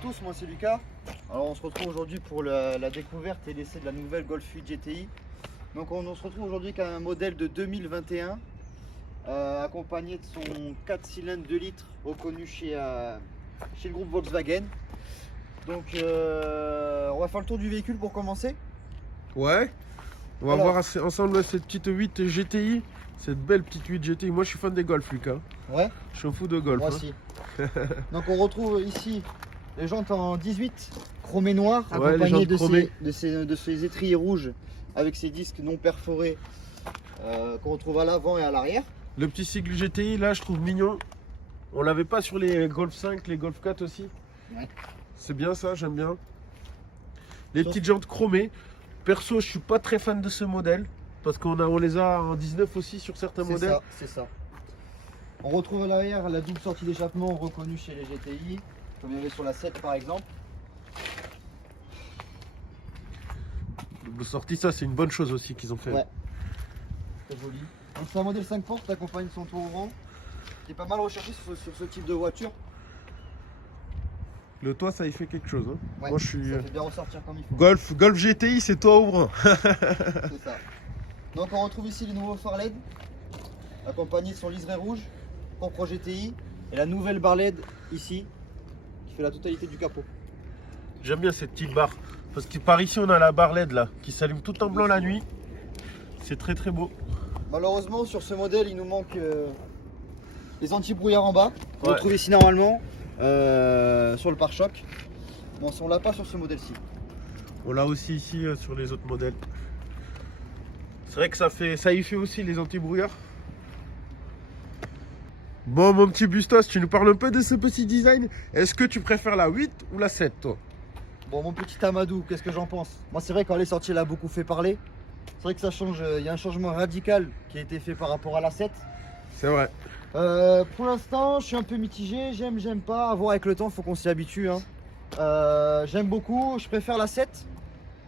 tous, moi c'est Lucas. Alors on se retrouve aujourd'hui pour la découverte et l'essai de la nouvelle Golf 8 GTI. Donc on se retrouve aujourd'hui avec un modèle de 2021 accompagné de son 4 cylindres 2 litres reconnu chez le groupe Volkswagen. Donc on va faire le tour du véhicule pour commencer. Ouais, on va Alors, voir ensemble cette petite 8 GTI, cette belle petite 8 GTI. Moi je suis fan des Golf, Lucas. Ouais, Je suis un fou de Golf. moi hein. aussi. Donc on retrouve ici les jantes en 18 chromé noir, Ouais, les accompagnées jantes chromées. de ces étriers rouges avec ces disques non perforés qu'on retrouve à l'avant et à l'arrière. Le petit sigle GTI là je trouve mignon. On l'avait pas sur les Golf 5, les Golf 4 aussi. Ouais. C'est bien ça, j'aime bien. Les Sauf- petites jantes chromées. Perso je suis pas très fan de ce modèle. Parce on les a en 19 aussi sur certains modèles. C'est ça. On retrouve à l'arrière la double sortie d'échappement reconnue chez les GTI, comme il y avait sur la 7 par exemple. Double sortie, ça c'est une bonne chose aussi qu'ils ont fait. Ouais. Très joli. Donc c'est un modèle 5 portes qui accompagne son tour ouvrant, qui est pas mal recherché sur ce type de voiture. Le toit ça y fait quelque chose. Hein. Ouais, Moi je suis ça fait bien ressortir comme il faut. Golf GTI, c'est toit ouvrant. C'est ça. Donc on retrouve ici les nouveaux phares LED, accompagnés de son liseré rouge, propre GTI, et la nouvelle barre LED ici, qui fait la totalité du capot. J'aime bien cette petite barre. Parce que par ici, on a la barre LED là, qui s'allume tout en blanc la nuit. C'est très très beau. Malheureusement sur ce modèle il nous manque les anti-brouillards en bas. On Ouais. retrouve ici normalement sur le pare-choc. Bon, on l'a pas sur ce modèle-ci. On l'a aussi ici sur les autres modèles. C'est vrai que ça y fait aussi les anti-brouillards. Bon mon petit Bustos, tu nous parles un peu de ce petit design. Est-ce que tu préfères la 8 ou la 7 toi? Bon, mon petit Amadou, qu'est-ce que j'en pense? Moi c'est vrai quand elle est sortie elle a beaucoup fait parler. C'est vrai que ça change, il y a un changement radical qui a été fait par rapport à la 7. C'est vrai. Pour l'instant je suis un peu mitigé, j'aime pas, à voir avec le temps, faut qu'on s'y habitue hein. J'aime beaucoup, je préfère la 7.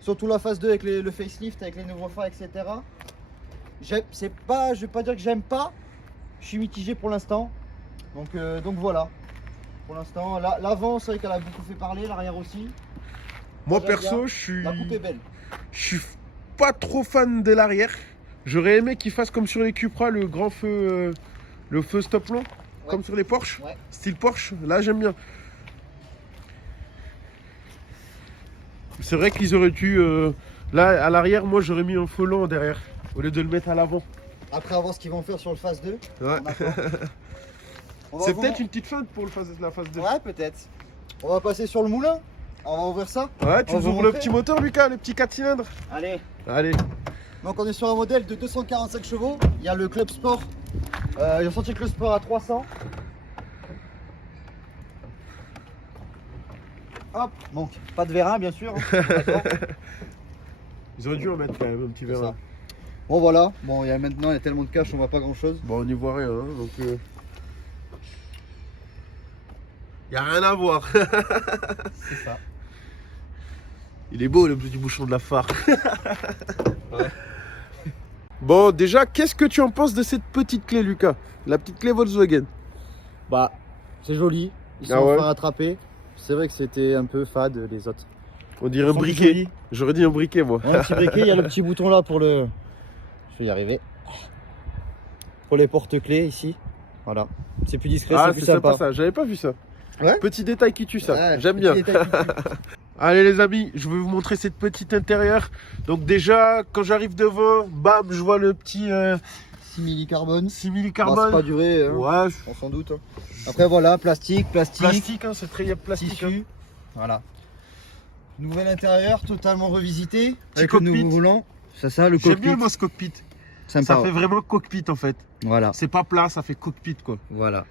Surtout la phase 2 avec le facelift, avec les nouveaux phares, etc. Je vais pas dire que j'aime pas, je suis mitigé pour l'instant. Donc voilà. Pour l'instant, l'avant c'est vrai qu'elle a beaucoup fait parler, l'arrière aussi. Moi J'aime perso, bien. je La coupe est belle. suis pas trop fan de l'arrière. J'aurais aimé qu'il fasse comme sur les Cupra, le grand feu, le feu stop long, comme sur les Porsche, Ouais. style Porsche. Là j'aime bien. C'est vrai qu'ils auraient dû. Là, à l'arrière, moi j'aurais mis un feu lent derrière, au lieu de le mettre à l'avant. Après, à voir ce qu'ils vont faire sur le phase 2. Ouais. On va C'est voir- peut-être une petite feinte pour la phase 2. Ouais, peut-être. On va passer sur le moulin. On va ouvrir ça. Ouais, tu On nous va ouvres le montrer. petit moteur, Lucas, le petit 4 cylindres. Allez. Allez. Donc, on est sur un modèle de 245 chevaux. Il y a le Club Sport. Ils ont sorti le Club Sport à 300. Hop. Donc, pas de vérin, bien sûr. hein. D'accord. Ils auraient dû en mettre quand même un petit C'est verre. ça. Bon, voilà. Bon, maintenant, il y a tellement de cash, on voit pas grand chose. Bon, on n'y voit rien, hein, donc. Y a rien à voir. C'est ça. Il est beau le petit bouchon de la phare. Ouais. Bon, déjà, qu'est-ce que tu en penses de cette petite clé, Lucas? La petite clé Volkswagen. Bah, c'est joli. Ils sont Ah ouais. enfin rattrapés. C'est vrai que c'était un peu fade les autres. On dirait un Ils sont briquet. jolis. J'aurais dit un briquet, moi. Un petit briquet, il y a le petit bouton là pour le. Je vais y arriver. Pour les porte-clés ici. Voilà. C'est plus discret, Ah, c'est plus c'est sympa sympa. ça. J'avais pas vu ça. Ouais. Petit détail qui tue ça. Ouais, J'aime petit bien. détail qui tue. Allez les amis, je vais vous montrer cette petite intérieure. Donc déjà, quand j'arrive devant, bam, je vois le petit Simili carbone. simili Bon, c'est carbone. pas duré, hein, Ouais, on s'en doute. hein. Après voilà, plastique, plastique, hein, c'est très plastique. tissu. hein. Voilà. Nouvel intérieur totalement revisité. Petit Avec cockpit. le nouveau volant. C'est ça le J'aime cockpit. bien moi ce cockpit. Sympa. Ça ouais. fait vraiment cockpit en fait. Voilà. C'est pas plat, ça fait cockpit quoi. Voilà.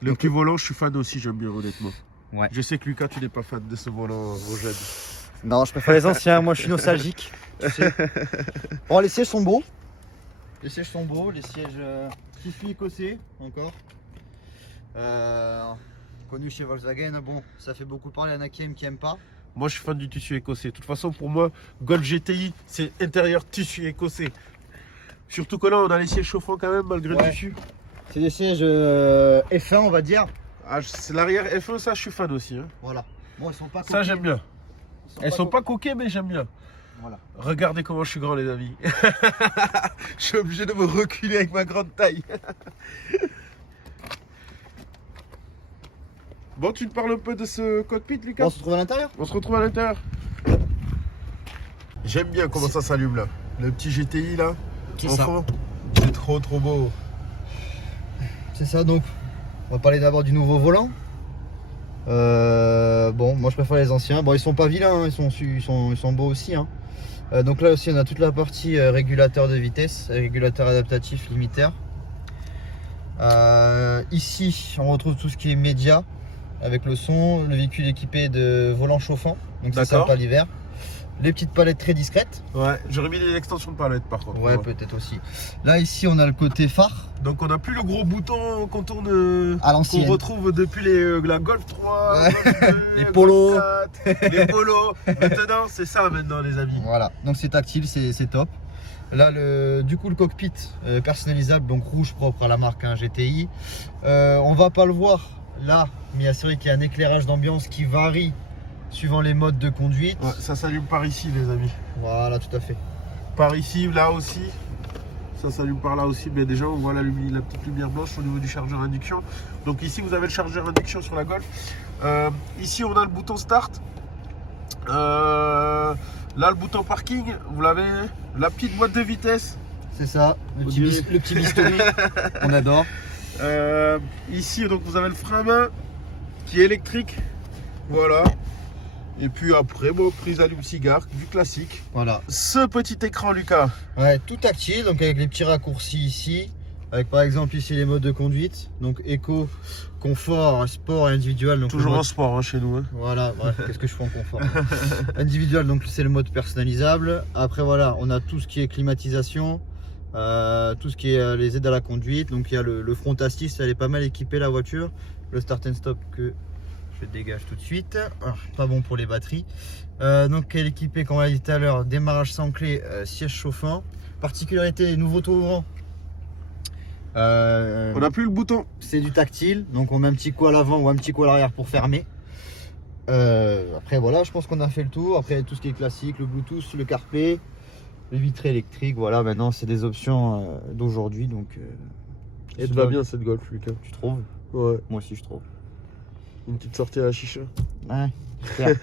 Le Donc, petit volant, je suis fan aussi, j'aime bien honnêtement. Ouais. Je sais que Lucas, tu n'es pas fan de ce volant Rogène. Non, je préfère les anciens, moi je suis nostalgique. Tu sais. Bon, les sièges sont beaux. Les sièges sont beaux, les sièges tissu écossais encore. Connu chez Volkswagen, bon, ça fait beaucoup parler, il y en a qui aiment pas. Moi, je suis fan du tissu écossais. De toute façon, pour moi, Golf GTI, c'est intérieur tissu écossais. Surtout que là, on a les sièges chauffants quand même, malgré le Ouais. tissu. C'est des sièges F1 on va dire. Ah, c'est l'arrière F1, ça je suis fan aussi. Hein. Voilà. Bon, ils sont pas Ça j'aime bien. Elles sont pas coquées, mais j'aime bien. Voilà. Regardez comment je suis grand, les amis. Je suis obligé de me reculer avec ma grande taille. Bon, tu te parles un peu de ce cockpit, Lucas? On se retrouve à l'intérieur. On se retrouve à l'intérieur. J'aime bien comment ça s'allume là. Le petit GTI là. C'est ça. Enfant. C'est trop beau. C'est ça, donc on va parler d'abord du nouveau volant. Bon, moi je préfère les anciens. Bon, ils sont pas vilains, hein, ils sont beaux aussi. Hein. Donc là aussi, on a toute la partie régulateur de vitesse, régulateur adaptatif limitaire. Ici, on retrouve tout ce qui est média avec le son, le véhicule équipé de volant chauffant, donc c'est D'accord. sympa l'hiver. Les petites palettes très discrètes. Ouais, j'aurais mis des extensions de palette par contre. Ouais, peut-être aussi. Là, ici, on a le côté phare. Donc on n'a plus le gros bouton qu'on tourne, À qu'on l'ancienne. retrouve depuis la Golf 3, Ouais. Golf 2, Les Golf polos. 4, les polos. Maintenant, c'est ça maintenant, les amis. Voilà, donc c'est tactile, c'est top. Là, du coup, le cockpit personnalisable, donc rouge propre à la marque hein, GTI. On va pas le voir là, mais c'est vrai qu'il y a un éclairage d'ambiance qui varie suivant les modes de conduite. Ouais, ça s'allume par ici, les amis. Voilà, tout à fait. Par ici, là aussi. Ça s'allume par là aussi. Mais déjà, on voit la petite lumière blanche au niveau du chargeur induction. Donc ici, vous avez le chargeur induction sur la Golf. Ici, on a le bouton start. Là, le bouton parking, vous l'avez. La petite boîte de vitesse. C'est ça, On dirait. le petit bistouri qu'on adore. Ici, donc, vous avez le frein à main qui est électrique. Voilà. Et puis après, bon, prise allume-cigare, du classique. Voilà. Ce petit écran, Lucas. Ouais, tout tactile, donc avec les petits raccourcis ici. Avec par exemple ici les modes de conduite. Donc éco, confort, sport et individuel. Donc Toujours le en mode... sport hein, chez nous. Hein. Voilà, bref, qu'est-ce que je fais en confort individuel, donc c'est le mode personnalisable. Après voilà, on a tout ce qui est climatisation, tout ce qui est les aides à la conduite. Donc il y a le front assist, elle est pas mal équipée la voiture. Le start and stop que je dégage tout de suite. Alors, pas bon pour les batteries. Donc elle est équipée, comme on l'a dit tout à l'heure, démarrage sans clé, siège chauffant. Particularité, nouveau tour ouvrant. On n'a plus le bouton. C'est du tactile, donc on met un petit coup à l'avant ou un petit coup à l'arrière pour fermer. Après voilà, je pense qu'on a fait le tour. Après tout ce qui est classique, le Bluetooth, le CarPlay, les vitres électriques, voilà, maintenant c'est des options d'aujourd'hui. Donc Elle te va bien cette Golf, Lucas. tu trouves? Ouais. Moi aussi je trouve. Une petite sortie à la chicha. Ouais, clair.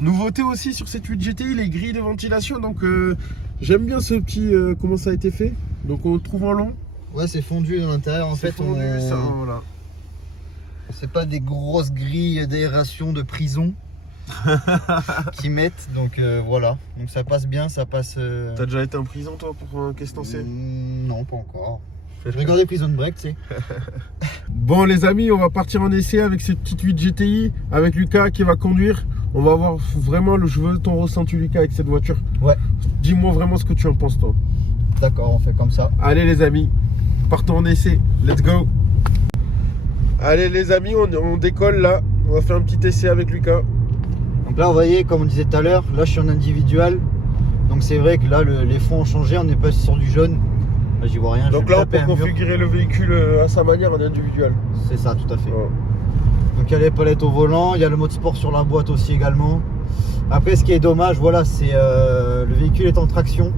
Nouveauté aussi sur cette 8 GTI, les grilles de ventilation. Donc j'aime bien ce petit comment ça a été fait. Donc on le trouve en long. Ouais, c'est fondu dans l'intérieur. En C'est fait, fondu, ça, voilà. c'est pas des grosses grilles d'aération de prison qui mettent. Donc voilà, donc ça passe bien, ça passe. T'as déjà été en prison toi pour qu'est-ce que t'en sais? Non, pas encore. Je regardais Prison Break, tu sais. Bon les amis, on va partir en essai avec cette petite 8 GTI, avec Lucas qui va conduire. On va voir vraiment, je veux ton ressenti Lucas avec cette voiture. Ouais. Dis-moi vraiment ce que tu en penses toi. D'accord, on fait comme ça. Allez les amis, partons en essai, let's go. Allez les amis, on décolle là, on va faire un petit essai avec Lucas. Donc là, vous voyez, comme on disait tout à l'heure, là je suis en individuel. Donc c'est vrai que là, les fonds ont changé, on n'est pas sur du jaune. Là, j'y vois rien. Donc je vais là me on taper peut un mur. configurer le véhicule à sa manière en individuel. C'est ça, tout à fait. Ouais. Donc il y a les palettes au volant, il y a le mode sport sur la boîte aussi également. Après, ce qui est dommage, voilà, c'est le véhicule est en traction.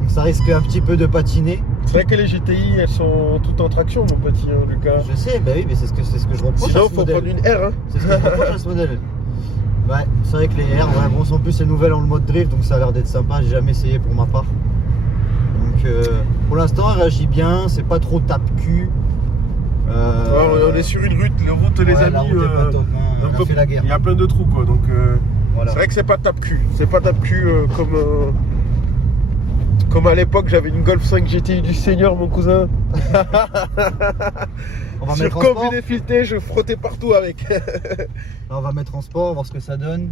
Donc ça risque un petit peu de patiner. C'est vrai que les GTI elles sont toutes en traction mon petit hein, Lucas. Je sais, bah oui, mais c'est ce que je reproche Sinon à ce faut modèle. prendre une R hein. C'est ce que je reproche à ce modèle. Ouais, c'est vrai que les R, ouais, bon, en plus c'est nouvelle en le mode drift, donc ça a l'air d'être sympa, j'ai jamais essayé pour ma part. Donc pour l'instant elle réagit bien, c'est pas trop tape-cul. On est sur une route, les ouais, amis. la route est pas top, hein, un elle a peu- fait la guerre. Il y a plein de trous quoi, donc Voilà. c'est vrai que c'est pas tape-cul. C'est pas tape-cul comme à l'époque j'avais une Golf 5 GTI du Seigneur mon cousin. On va Sur mettre en sport. combiné fileté, je frottais partout avec. Là, on va mettre en sport, voir ce que ça donne.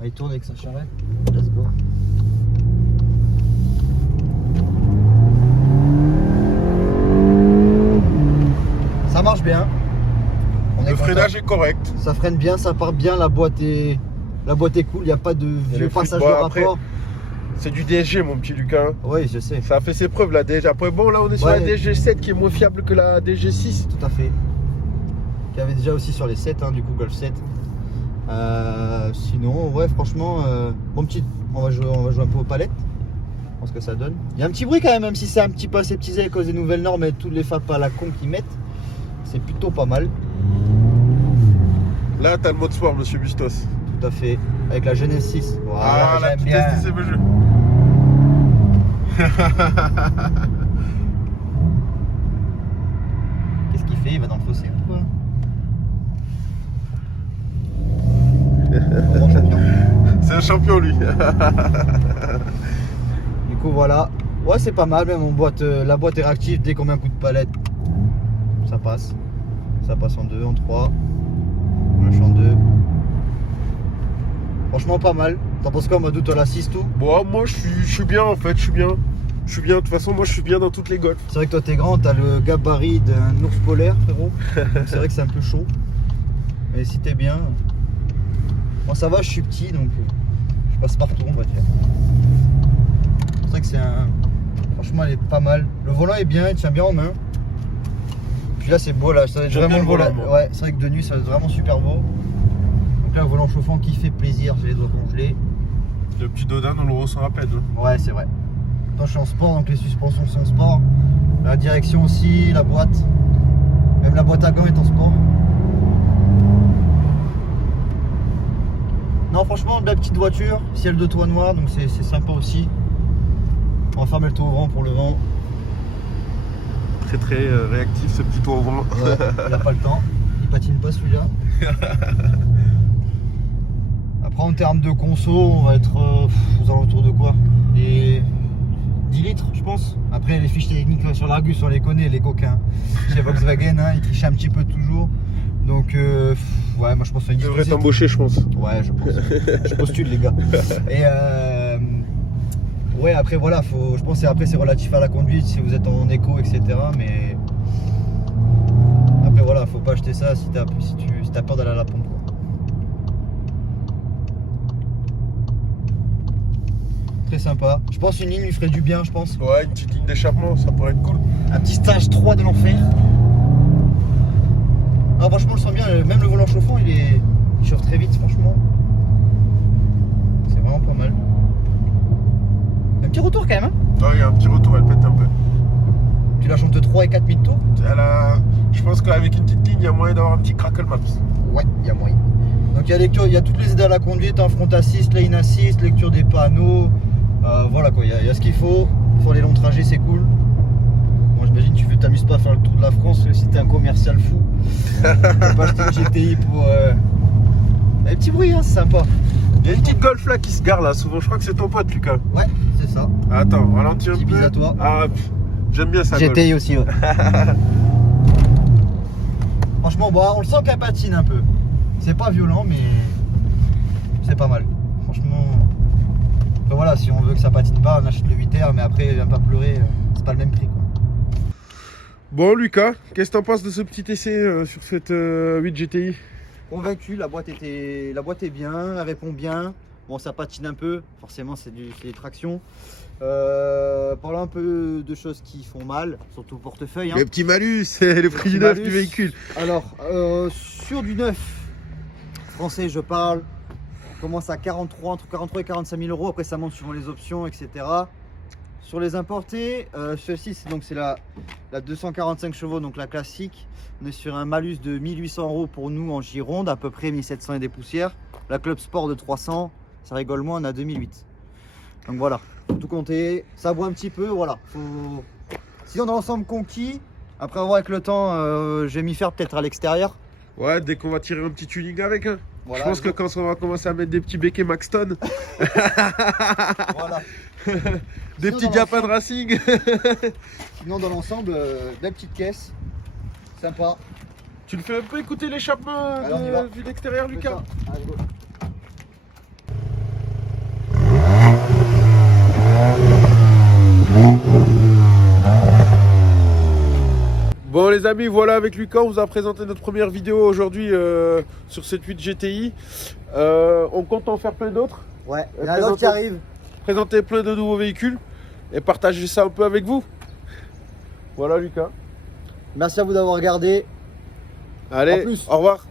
Ah, il tourne avec sa charrette. Let's go. Ça marche bien. On est Le content. freinage est correct. Ça freine bien, ça part bien, la boîte est cool, il n'y a pas de vieux frites, passage bon, de après, rapport. C'est du DSG, mon petit Lucas. Oui, je sais. Ça a fait ses preuves, la DSG. Après, bon, là, on est sur Ouais. la DSG 7 qui est moins fiable que la DSG 6. Tout à fait. Qu'il y avait déjà aussi sur les 7, hein, du coup, Golf 7. Sinon, ouais, franchement, bon petit, on va jouer un peu aux palettes. Je pense que ça donne. Il y a un petit bruit quand même si c'est un petit peu aseptisé à cause des nouvelles normes et toutes les FAP à la con qu'ils mettent. C'est plutôt pas mal. Là, t'as le mode sport, monsieur Bustos. Tout à fait. Avec la Genesis. Voilà, la j'aime petite bien. STC jeu. Qu'est-ce qu'il fait? Il va dans le fossé ou quoi? Grand champion. C'est un champion, lui. Du coup, voilà. Ouais, c'est pas mal. Même la boîte est réactive. Dès qu'on met un coup de palette, ça passe. Ça passe en 2, en 3. On lâche en 2. Franchement, pas mal. T'en penses quoi, Madou? Toi, la 6 tout? Bon, moi, je suis bien, en fait. Je suis bien. De toute façon, moi, je suis bien dans toutes les golfs. C'est vrai que toi, t'es grand. T'as le gabarit d'un ours polaire, frérot. Donc, c'est vrai que c'est un peu chaud. Mais si t'es bien. Moi, ça va, je suis petit, donc je passe partout, on va dire. C'est vrai que c'est un. Franchement, elle est pas mal. Le volant est bien, il tient bien en main. Puis là, c'est beau, là. Ça va être J'aime vraiment bien le beau, là. volant, moi. Ouais, c'est vrai que de nuit, ça va être vraiment super beau. Donc là, le volant chauffant qui fait plaisir, j'ai les doigts congelés. Le petit Dodin, on le ressent à peine. Hein. Ouais, c'est vrai. Attends, je suis en sport, donc les suspensions sont en sport. La direction aussi, la boîte. Même la boîte à gants est en sport. Non, franchement, de la petite voiture, ciel de toit noir, donc c'est sympa aussi. On va fermer le toit ouvrant pour le vent. Très très réactif, ce petit toit au vent. Ouais, il n'a pas le temps. Il patine pas celui-là. Après, en termes de conso, on va être aux alentours de quoi? Les 10 litres, je pense. Après, les fiches techniques sur l'Argus, on les connaît, les coquins. Chez Volkswagen, hein, ils trichent un petit peu toujours. Donc, ouais, moi je pense à une Tu devrais t'embaucher, je pense. Ouais, je pense. Je postule, les gars. Et ouais, après, voilà, je pense que après, c'est relatif à la conduite, si vous êtes en éco, etc. Mais après, voilà, faut pas acheter ça si t'as peur d'aller à la pompe. Très sympa. Je pense une ligne lui ferait du bien, je pense. Ouais, une petite ligne d'échappement, ça pourrait être cool. Un petit stage 3 de l'enfer. Ah, franchement, je sens bien, même le volant chauffant, il chauffe très vite, franchement. C'est vraiment pas mal. Un petit retour quand même, hein. Ouais, il y a un petit retour, elle pète un peu. Tu lâches entre 3 et 4 000 tours. Je pense qu'avec une petite ligne, il y a moyen d'avoir un petit crackle maps. Ouais, il y a moyen. Donc il y a toutes les aides à la conduite, hein, front assist, lane assist, lecture des panneaux. Voilà quoi, il y a ce qu'il faut. Pour les longs trajets, c'est cool. Moi j'imagine que tu t'amuses pas à faire le tour de la France si t'es un commercial fou. T'as pas acheté une GTI pour. Un petit bruit, hein, c'est sympa. Il y a une petite Golf là qui se gare là, souvent. Je crois que c'est ton pote, Lucas. Ouais, c'est ça. Attends, ralentis un Petit peu. bise à toi. Ah, j'aime bien ça. GTI aussi, ouais. Franchement, bon, on le sent qu'elle patine un peu. C'est pas violent, mais c'est pas mal. Franchement. Enfin, voilà, si on veut que ça patine pas, on achète le 8R, mais après, viens pas pleurer, c'est pas le même prix, quoi. Bon, Lucas, qu'est-ce que t'en penses de ce petit essai sur cette 8 GTI? Convaincu, la boîte est bien, elle répond bien. Bon, ça patine un peu, forcément, c'est des tractions. Parlons un peu de choses qui font mal, surtout au portefeuille. Hein. Le petit malus, c'est le prix du neuf du véhicule. Alors, sur du neuf, français, je parle, commence à 43, entre 43 et 45 000 euros. Après, ça monte suivant les options, etc. Sur les importés, celle-ci, c'est la 245 chevaux, donc la classique. On est sur un malus de 1800 euros pour nous en Gironde, à peu près 1700 et des poussières. La Club Sport de 300, ça rigole moins, on a 2008. Donc voilà, faut tout compter. Ça boit un petit peu, voilà. Sinon, dans l'ensemble conquis, après avoir avec le temps, je vais m'y faire peut-être à l'extérieur. Ouais, dès qu'on va tirer un petit tuning avec. Hein. Voilà, je pense que quand on va commencer à mettre des petits béquets Maxton, voilà. des petits Japan Racing. Sinon, dans l'ensemble, belle petite caisse. Sympa. Tu le fais un peu écouter l'échappement Alors, on y va. vu d'extérieur, Lucas? Allez, go. Bon les amis, voilà, avec Lucas, on vous a présenté notre première vidéo aujourd'hui sur cette 8 GTI. On compte en faire plein d'autres. Ouais, il y en a d'autres qui arrivent. présenter plein de nouveaux véhicules et partager ça un peu avec vous. Voilà Lucas. Merci à vous d'avoir regardé. Allez, plus. au revoir.